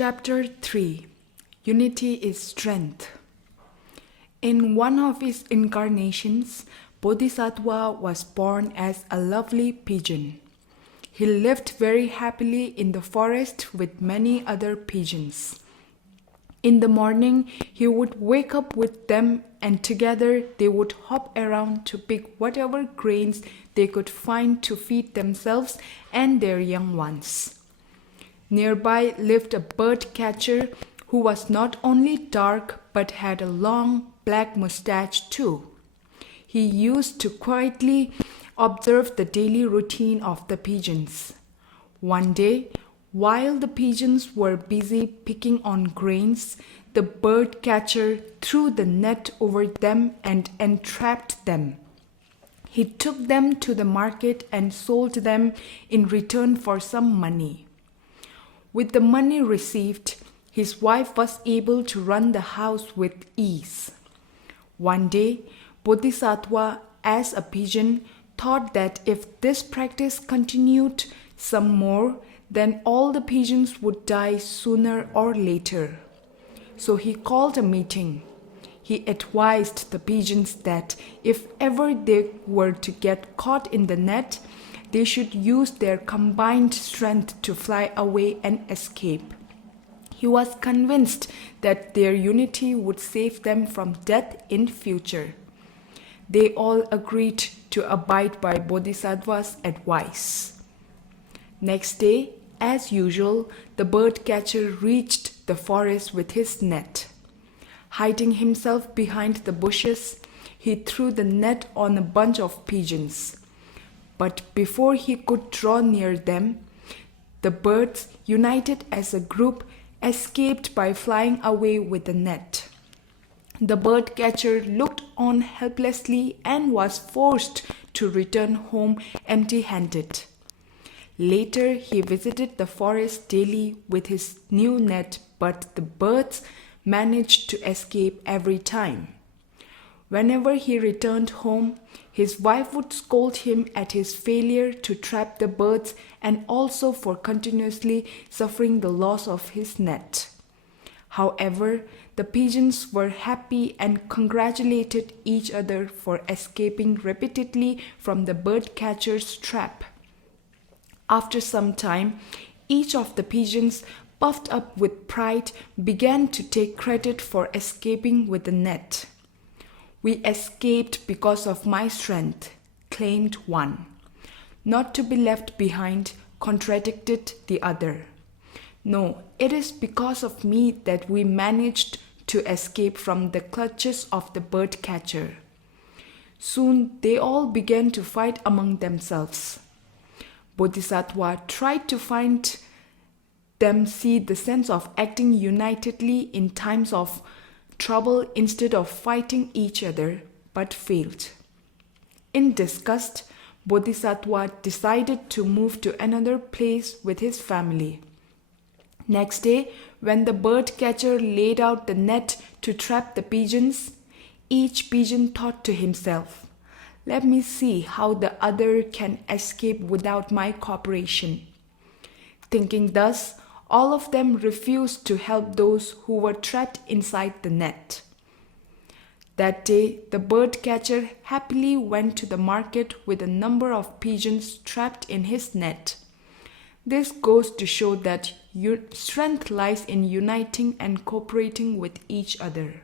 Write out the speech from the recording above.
Chapter 3 Unity is Strength. In one of his incarnations, Bodhisattva was born as a lovely pigeon. He lived very happily in the forest with many other pigeons. In the morning, he would wake up with them, and together they would hop around to pick whatever grains they could find to feed themselves and their young ones. Nearby lived a bird catcher who was not only dark but had a long black mustache too. He used to quietly observe the daily routine of the pigeons. One day, while the pigeons were busy picking on grains, the bird catcher threw the net over them and entrapped them. He took them to the market and sold them in return for some money. With the money received, his wife was able to run the house with ease. One day, Bodhisattva, as a pigeon, thought that if this practice continued some more, then all the pigeons would die sooner or later. So he called a meeting. He advised the pigeons that if ever they were to get caught in the net, they should use their combined strength to fly away and escape. He was convinced that their unity would save them from death in future. They all agreed to abide by Bodhisattva's advice. Next day, as usual, the bird catcher reached the forest with his net. Hiding himself behind the bushes, he threw the net on a bunch of pigeons. But before he could draw near them, the birds, united as a group, escaped by flying away with the net. The bird catcher looked on helplessly and was forced to return home empty-handed. Later, he visited the forest daily with his new net, but the birds managed to escape every time. Whenever he returned home, his wife would scold him at his failure to trap the birds and also for continuously suffering the loss of his net. However, the pigeons were happy and congratulated each other for escaping repeatedly from the bird catcher's trap. After some time, each of the pigeons, puffed up with pride, began to take credit for escaping with the net. "We escaped because of my strength," claimed one. "Not to be left behind," contradicted the other. "No, it is because of me that we managed to escape from the clutches of the bird catcher." Soon they all began to fight among themselves. Bodhisattva tried to find them see the sense of acting unitedly in times of trouble instead of fighting each other, but failed. In disgust, Bodhisattva decided to move to another place with his family. Next day, when the bird catcher laid out the net to trap the pigeons, each pigeon thought to himself, "Let me see how the other can escape without my cooperation." Thinking thus, all of them refused to help those who were trapped inside the net. That day, the bird catcher happily went to the market with a number of pigeons trapped in his net. This goes to show that strength lies in uniting and cooperating with each other.